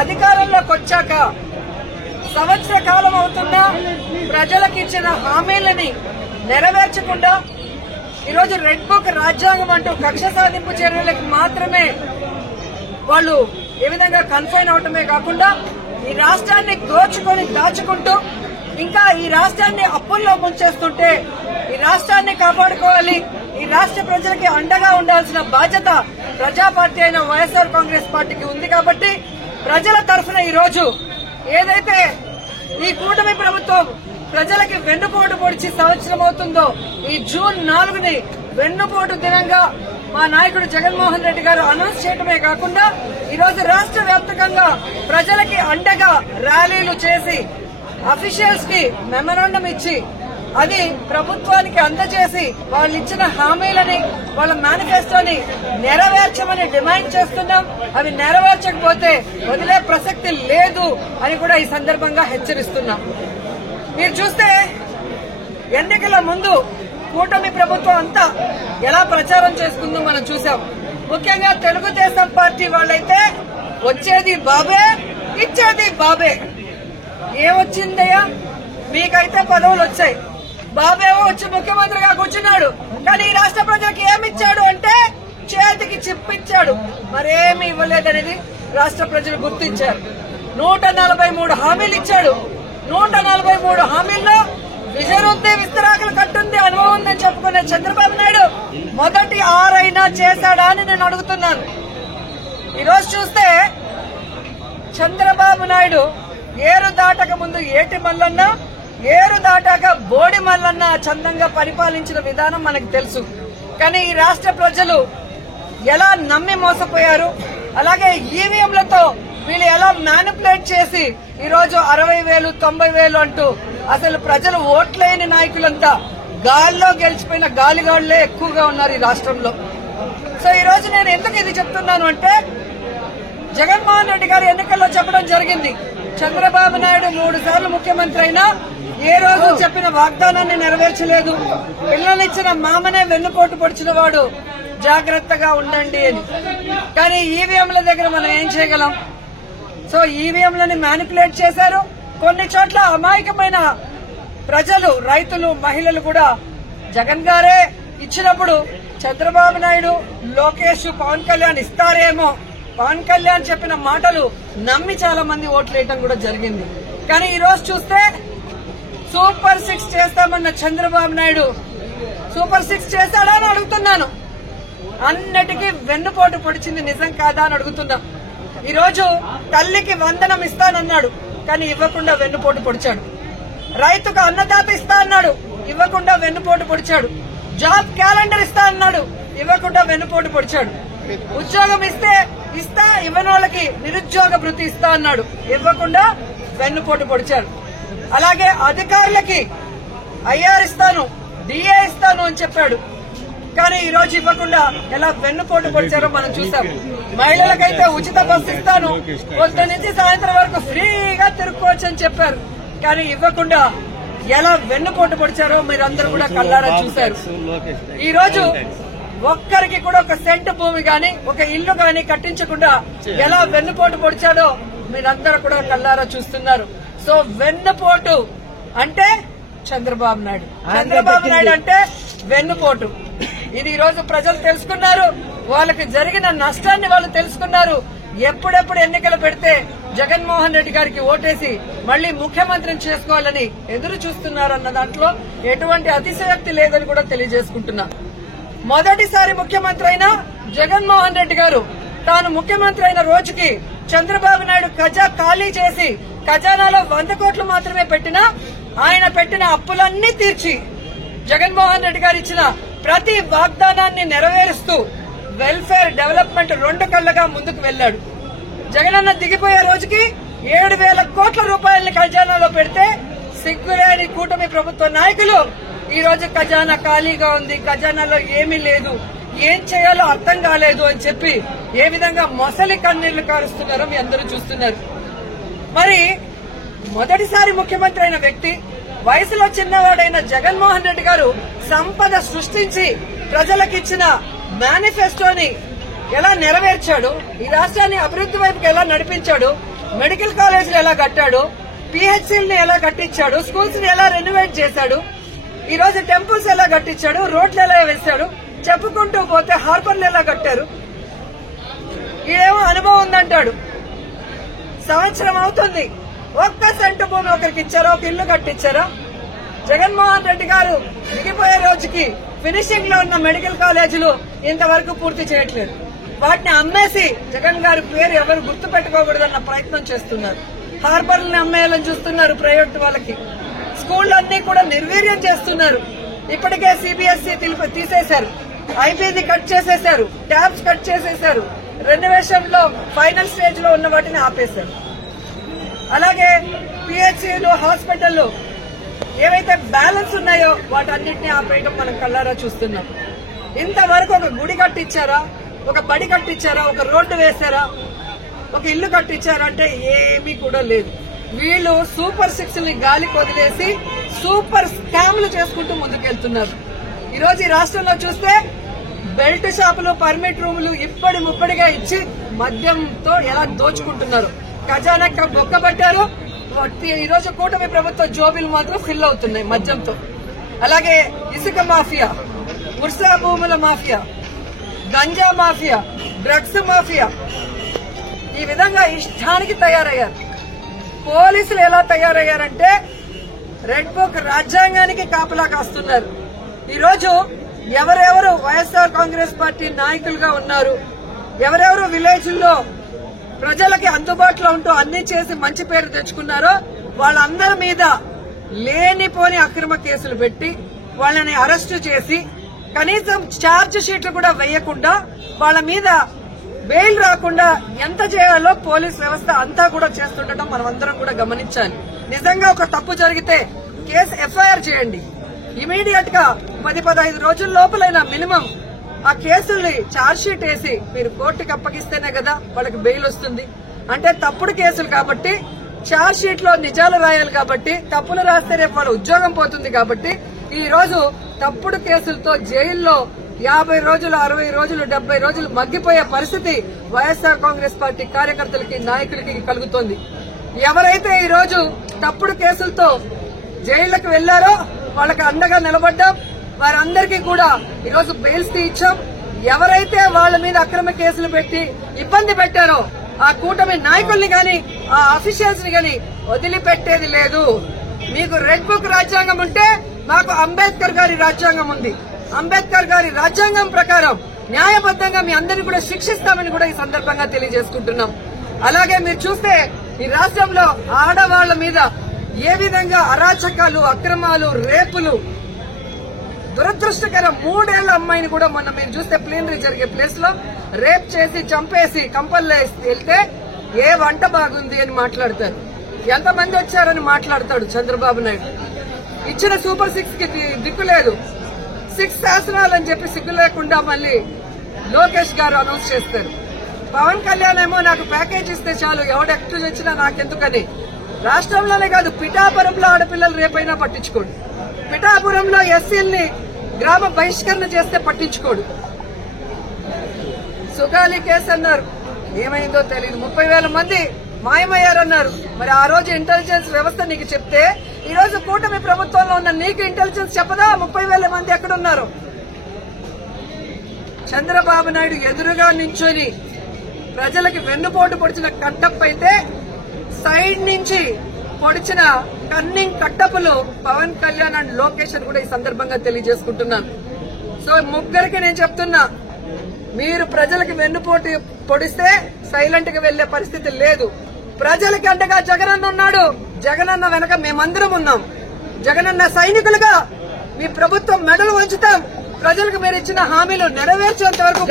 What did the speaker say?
అధికారంలోకి వచ్చాక సంవత్సర కాలం అవుతున్నా ప్రజలకు ఇచ్చిన హామీలని నెరవేర్చకుండా ఈరోజు రెడ్ బుక్ రాజ్యాంగం అంటూ కక్ష సాధింపు చర్యలకు మాత్రమే వాళ్ళు ఏ విధంగా కన్ఫైన్ అవటమే కాకుండా ఈ రాష్ట్రాన్ని దోచుకొని దాచుకుంటూ ఇంకా ఈ రాష్ట్రాన్ని అప్పుల్లో ముంచేస్తుంటే ఈ రాష్ట్రాన్ని కాపాడుకోవాలి, ఈ రాష్ట్ర ప్రజలకి అండగా ఉండాల్సిన బాధ్యత ప్రజా పార్టీ అయిన వైఎస్ఆర్ కాంగ్రెస్ పార్టీకి ఉంది. కాబట్టి ప్రజల తరఫున ఈ రోజు ఏదైతే ఈ కూటమి ప్రభుత్వం ప్రజలకి వెన్నుపోటు పొడిచి సంవత్సరం అవుతుందో ఈ జూన్ 4ని వెన్నుపోటు దినంగా మా నాయకుడు జగన్మోహన్ రెడ్డి గారు అనౌన్స్ చేయడమే కాకుండా ఈరోజు రాష్ట్ర వ్యాప్తంగా ప్రజలకి అండగా ర్యాలీలు చేసి అఫీషియల్స్ కి మెమరాండం ఇచ్చి అది ప్రభుత్వానికి అందజేసి వాళ్ళు ఇచ్చిన హామీలని వాళ్ళ మేనిఫెస్టోని నెరవేర్చమని డిమాండ్ చేస్తున్నాం. అవి నెరవేర్చకపోతే వదిలే ప్రసక్తి లేదు అని కూడా ఈ సందర్భంగా హెచ్చరిస్తున్నాం. మీరు చూస్తే ఎన్నికల ముందు కూటమి ప్రభుత్వం అంతా ఎలా ప్రచారం చేసుకుందో మనం చూసాం. ముఖ్యంగా తెలుగుదేశం పార్టీ వాళ్ళైతే వచ్చేది బాబే, ఇచ్చేది బాబే. ఏమొచ్చిందయ్యా? మీకైతే పదవులు వచ్చాయి, బాబేవో వచ్చి ముఖ్యమంత్రిగా కూర్చున్నాడు. కానీ ఈ రాష్ట్ర ప్రజలకు ఏమిచ్చాడు అంటే చేతికి చిప్పిచ్చాడు, మరేమి ఇవ్వలేదనేది రాష్ట్ర ప్రజలు గుర్తించారు. 143 హామీలు ఇచ్చాడు. 143 హామీల్లో విజయరుద్ది విస్తరాకులు కట్టుంది, అనుభవం ఉందని చెప్పుకునే చంద్రబాబు నాయుడు మొదటి 6 అయినా చేశాడా అని నేను అడుగుతున్నాను. ఈరోజు చూస్తే చంద్రబాబు నాయుడు ఏరు దాటక ముందు ఏటి మల్లన్న, ఏరు దాటాక బోడి మల్లన్న చందంగా పరిపాలించిన విధానం మనకు తెలుసు. కానీ ఈ రాష్ట్ర ప్రజలు ఎలా నమ్మి మోసపోయారు, అలాగే ఈవీఎంలతో వీళ్ళు ఎలా మ్యానిపులేట్ చేసి ఈరోజు 60,000 90,000 అంటూ అసలు ప్రజలు ఓట్లేని నాయకులంతా గాల్లో గెలిచిపోయిన గాలిగాళ్లే ఎక్కువగా ఉన్నారు ఈ రాష్ట్రంలో. సో ఈ రోజు నేను ఎందుకు ఇది చెప్తున్నాను అంటే జగన్మోహన్ రెడ్డి గారు ఎన్నికల్లో చెప్పడం జరిగింది, చంద్రబాబు నాయుడు 3 సార్లు ముఖ్యమంత్రి అయినా ఏ రోజు చెప్పిన వాగ్దానాన్ని నెరవేర్చలేదు, పిల్లనిచ్చిన మామనే వెన్నుపోటు పొడిచిన వాడు, జాగ్రత్తగా ఉండండి అని. కానీ ఈవీఎంల దగ్గర మనం ఏం చేయగలం? సో ఈవీఎంలని మ్యానిపులేట్ చేశారు. కొన్ని చోట్ల అమాయకమైన ప్రజలు, రైతులు, మహిళలు కూడా జగన్ గారే ఇచ్చినప్పుడు చంద్రబాబు నాయుడు, లోకేష్, పవన్ కళ్యాణ్ ఇస్తారేమో, పవన్ కళ్యాణ్ చెప్పిన మాటలు నమ్మి చాలా మంది ఓట్లు వేయడం కూడా జరిగింది. కానీ ఈ రోజు చూస్తే సూపర్ 6 చేస్తామన్న చంద్రబాబు నాయుడు సూపర్ 6 చేశాడా అని అడుగుతున్నాను. అన్నిటికీ వెన్నుపోటు పొడిచింది నిజం కాదా అని అడుగుతున్నాం. ఈ రోజు తల్లికి వందనం ఇస్తానన్నాడు, కానీ ఇవ్వకుండా వెన్నుపోటు పొడిచాడు. రైతుకు అన్నదాత ఇస్తా అన్నాడు, ఇవ్వకుండా వెన్నుపోటు పొడిచాడు. జాబ్ క్యాలెండర్ ఇస్తా అన్నాడు, ఇవ్వకుండా వెన్నుపోటు పొడిచాడు. ఉద్యోగం ఇస్తా ఇవ్వని వాళ్ళకి నిరుద్యోగ భృతి ఇస్తా అన్నాడు, ఇవ్వకుండా వెన్నుపోటు పొడిచాడు. అలాగే అధికారులకి ఐఆర్ ఇస్తాను, డిఏ ఇస్తాను అని చెప్పాడు, కానీ ఈ రోజు ఇవ్వకుండా ఎలా వెన్నుపోటు పొడిచారో మనం చూసాం. మహిళలకైతే ఉచిత బస్సు ఇస్తాను, పొద్దు నుంచి సాయంత్రం వరకు ఫ్రీగా తిరుక్కోవచ్చు అని చెప్పారు, కానీ ఇవ్వకుండా ఎలా వెన్నుపోటు పొడిచారో మీరందరూ కూడా కళ్ళారా చూశారు. ఈ రోజు ఒక్కరికి కూడా ఒక సెంటు భూమి గాని, ఒక ఇల్లు గాని కట్టించకుండా ఎలా వెన్నుపోటు పొడిచాడో మీరందరూ కూడా కళ్ళారా చూస్తున్నారు. సో వెన్నుపోటు అంటే చంద్రబాబు నాయుడు, చంద్రబాబు నాయుడు అంటే వెన్నుపోటు. ఇది ఈ రోజు ప్రజలు తెలుసుకున్నారు, వాళ్ళకి జరిగిన నష్టాన్ని వాళ్ళు తెలుసుకున్నారు. ఎప్పుడెప్పుడు ఎన్నికలు పెడితే జగన్మోహన్ రెడ్డి గారికి ఓటేసి మళ్లీ ముఖ్యమంత్రిని చేసుకోవాలని ఎదురు చూస్తున్నారన్న దాంట్లో ఎటువంటి అతిశయోక్తి లేదని కూడా తెలియజేసుకుంటున్నా. మొదటిసారి ముఖ్యమంత్రి అయిన జగన్మోహన్ రెడ్డి గారు తాను ముఖ్యమంత్రి అయిన రోజుకి చంద్రబాబు నాయుడు ఖజా ఖాళీ చేసి ఖజానాలో 100 కోట్లు మాత్రమే పెట్టినా ఆయన పెట్టిన అప్పులన్నీ తీర్చి జగన్మోహన్ రెడ్డి గారు ఇచ్చిన ప్రతి వాగ్దానాన్ని నెరవేరుస్తూ వెల్ఫేర్ డెవలప్మెంట్ 2 కళ్లగా ముందుకు వెళ్లాడు. జగనన్న దిగిపోయే రోజుకి 7,000 కోట్ల రూపాయలని ఖజానాలో పెడితే సిగ్గులేని కూటమి ప్రభుత్వ నాయకులు ఈ రోజు ఖజానా ఖాళీగా ఉంది, ఖజానాలో ఏమీ లేదు, ఏం చేయాలో అర్థం కాలేదు అని చెప్పి ఏ విధంగా మొసలి కన్నీళ్లు కారుస్తున్నారో మీ అందరూ చూస్తున్నారు. మరి మొదటిసారి ముఖ్యమంత్రి అయిన వ్యక్తి, వయసులో చిన్నవాడైన జగన్మోహన్ రెడ్డి గారు సంపద సృష్టించి ప్రజలకిచ్చిన మేనిఫెస్టోని ఎలా నెరవేర్చాడు, ఈ రాష్ట్రాన్ని అభివృద్ది వైపుకి ఎలా నడిపించాడు, మెడికల్ కాలేజీలు ఎలా కట్టాడు, పిహెచ్సిల్ని ఎలా కట్టించాడు, స్కూల్స్ ని ఎలా రెనోవేట్ చేశాడు, ఈ రోజు టెంపుల్స్ ఎలా కట్టించాడు, రోడ్లు ఎలా వేశాడు, చెప్పుకుంటూ పోతే హార్బర్లు ఎలా కట్టారు. ఈడేమో అనుభవం ఉందంటాడు. సంవత్సరం అవుతుంది, ఒక్క సెంటు భూమి ఒకరికి ఇచ్చారా, ఒక ఇల్లు కట్టించారా? జగన్మోహన్ రెడ్డి గారు దిగిపోయే రోజుకి ఫినిషింగ్ లో ఉన్న మెడికల్ కాలేజీలు ఇంతవరకు పూర్తి చేయట్లేదు. వాటిని అమ్మేసి జగన్ గారి పేరు ఎవరు గుర్తు పెట్టుకోకూడదన్న ప్రయత్నం చేస్తున్నారు. హార్బర్లను అమ్మేయాలని చూస్తున్నారు ప్రైవేట్ వాళ్ళకి. స్కూళ్లన్నీ కూడా నిర్వీర్యం చేస్తున్నారు. ఇప్పటికే సిబిఎస్ఈ తీసేశారు, ఐబీని కట్ చేసేశారు, ట్యాబ్స్ కట్ చేసేశారు, రెనోవేషన్ లో ఫైనల్ స్టేజ్ లో ఉన్న వాటిని ఆపేశారు. అలాగే పిహెచ్సిలు, హాస్పిటల్లో ఏవైతే బ్యాలెన్స్ ఉన్నాయో వాటన్నిటిని ఆపేయడం మనం కళ్ళారా చూస్తున్నాం. ఇంతవరకు ఒక గుడి కట్టించారా, ఒక బడి కట్టించారా, ఒక రోడ్డు వేశారా, ఒక ఇల్లు కట్టించారా అంటే ఏమీ కూడా లేదు. వీళ్ళు సూపర్ 6 ని గాలికి వదిలేసి సూపర్ స్కామ్లు చేసుకుంటూ ముందుకెళ్తున్నారు. ఈ రోజు ఈ రాష్ట్రంలో చూస్తే బెల్ట్ షాపులు, పర్మిట్ రూములు ఇప్పటి ముప్పటిగా ఇచ్చి మద్యంతో ఎలా దోచుకుంటున్నారు. ఖజానా బొక్కబట్టారు. ఈ రోజు కూటమి ప్రభుత్వ జోబీలు మాత్రం ఫిల్ అవుతున్నాయి మద్యంతో. అలాగే ఇసుక మాఫియా, ఉర్సా భూముల mafia, ganja mafia, drugs mafia, ఈ విధంగా ఇష్టానికి తయారయ్యారు. పోలీసులు ఎలా తయారయ్యారంటే రెడ్ బుక్ రాజ్యాంగానికి కాపలా కాస్తున్నారు. ఈరోజు ఎవరెవరు వైఎస్ఆర్ కాంగ్రెస్ పార్టీ నాయకులుగా ఉన్నారు, ఎవరెవరు విలేజ్ల్లో ప్రజలకి అందుబాటులో ఉంటూ అన్ని చేసి మంచి పేరు తెచ్చుకున్నారో వాళ్ళందరి మీద లేనిపోని అక్రమ కేసులు పెట్టి వాళ్ళని అరెస్టు చేసి కనీసం ఛార్జ్ షీట్లు కూడా వేయకుండా వాళ్ళ మీద బెయిల్ రాకుండా ఎంత చేయాలో పోలీస్ వ్యవస్థ అంతా కూడా చేస్తుండటం మనమందరం కూడా గమనించాలి. నిజంగా ఒక తప్పు జరిగితే కేసు ఎఫ్ఐఆర్ చేయండి. ఇమీడియట్ గా 10-15 రోజుల లోపలైనా మినిమం ఆ కేసుల్ని ఛార్జ్ షీట్ వేసి మీరు కోర్టుకి అప్పగిస్తేనే కదా వాళ్ళకి బెయిల్ వస్తుంది. అంటే తప్పుడు కేసులు కాబట్టి ఛార్జ్ షీట్ లో నిజాలు రాయాలి కాబట్టి, తప్పులు రాస్తే రేపు వాళ్ళ ఉద్యోగం పోతుంది కాబట్టి ఈ రోజు తప్పుడు కేసులతో జైల్లో 50 రోజులు, 60 రోజులు, 70 రోజులు మగ్గిపోయే పరిస్థితి వైఎస్ఆర్ కాంగ్రెస్ పార్టీ కార్యకర్తలకి, నాయకులకి కలుగుతోంది. ఎవరైతే ఈ రోజు తప్పుడు కేసులతో జైళ్లకు వెళ్లారో వాళ్ళకి అండగా నిలబడ్డాం. వారందరికీ కూడా ఈరోజు బెయిల్స్ ఇచ్చాం. ఎవరైతే వాళ్ళ మీద అక్రమ కేసులు పెట్టి ఇబ్బంది పెట్టారో ఆ కూటమి నాయకుల్ని గాని, ఆ అఫీషియల్స్ ని గాని వదిలిపెట్టేది లేదు. మీకు రెడ్ బుక్ రాజ్యాంగం ఉంటే మాకు అంబేద్కర్ గారి రాజ్యాంగం ఉంది. అంబేద్కర్ గారి రాజ్యాంగం ప్రకారం న్యాయబద్దంగా మీ అందరినీ కూడా శిక్షిస్తామని కూడా ఈ సందర్భంగా తెలియజేసుకుంటున్నాం. అలాగే మీరు చూస్తే ఈ రాష్ట్రంలో ఆడవాళ్ల మీద ఏ విధంగా అరాచకాలు, అక్రమాలు, రేపులు, దురదృష్టకరం 3 ఏళ్ల అమ్మాయిని కూడా మొన్న మీరు చూస్తే ప్లీనరీ జరిగే ప్లేస్ లో రేప్ చేసి చంపేసి కంపల్లో వెళ్తే ఏ వంట బాగుంది అని మాట్లాడతారు. ఎంతమంది వచ్చారని మాట్లాడతాడు చంద్రబాబు నాయుడు. ఇచ్చిన సూపర్ 6 కి దిక్కు లేదు. 6 శాసనాలు అని చెప్పి సిగ్గు లేకుండా మళ్ళీ లోకేష్ గారు అనౌన్స్ చేస్తారు. పవన్ కళ్యాణ్ ఏమో నాకు ప్యాకేజ్ ఇస్తే చాలు, ఎవడు ఎక్కడ వచ్చినా నాకెందుకని. రాష్ట్రంలోనే కాదు పిఠాపురంలో ఆడపిల్లలు రేపైనా పట్టించుకోడు. పిఠాపురంలో ఎస్సీల్ని గ్రామ బహిష్కరణ చేస్తే పట్టించుకోడు. సుగాలి కేసు అన్నారు, ఏమైందో తెలియదు. 30,000 మంది మాయమయ్యారన్నారు. మరి ఆ రోజు ఇంటెలిజెన్స్ వ్యవస్థ నీకు చెప్తే ఈ రోజు కూటమి ప్రభుత్వంలో ఉన్న నీకు ఇంటెలిజెన్స్ చెప్పదా 30,000 మంది ఎక్కడున్నారు? చంద్రబాబు నాయుడు ఎదురుగా నించొని ప్రజలకి వెన్నుపోటు పొడిచిన కట్టప్ అయితే సైడ్ నుంచి పొడిచిన కన్నింగ్ కట్టపులు పవన్ కళ్యాణ్ అండ్ లోకేష్ అని కూడా ఈ సందర్భంగా తెలియజేసుకుంటున్నాను. సో ముగ్గురికి నేను చెప్తున్నా, మీరు ప్రజలకు వెన్నుపోటు పొడిస్తే సైలెంట్ గా వెళ్లే పరిస్థితి లేదు. ప్రజలకి అంటగా జగనన్న ఉన్నాడు. జగనన్న వెనక మేమందరం ఉన్నాం. జగనన్న సైనికులుగా మీ ప్రభుత్వం మెడలు వంచుతాం. ప్రజలకు మీరు ఇచ్చిన హామీలు నెరవేర్చేంత వరకు